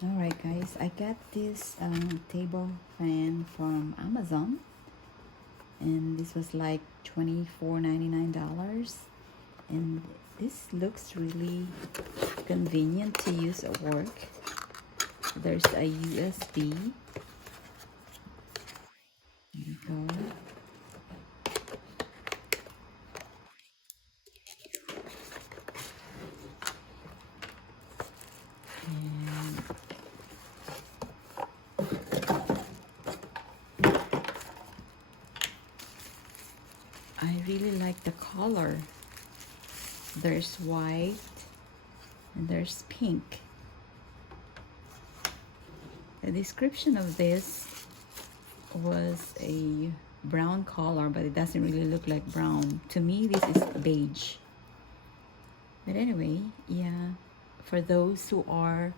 Alright guys, I got this table fan from Amazon, and this was like $24.99, and this looks really convenient to use at work. There's a USB. There you go. And I really like the color. There's white and there's pink. The description of this was a brown color, but it doesn't really look like brown. To me, this is beige. But anyway, yeah, for those who are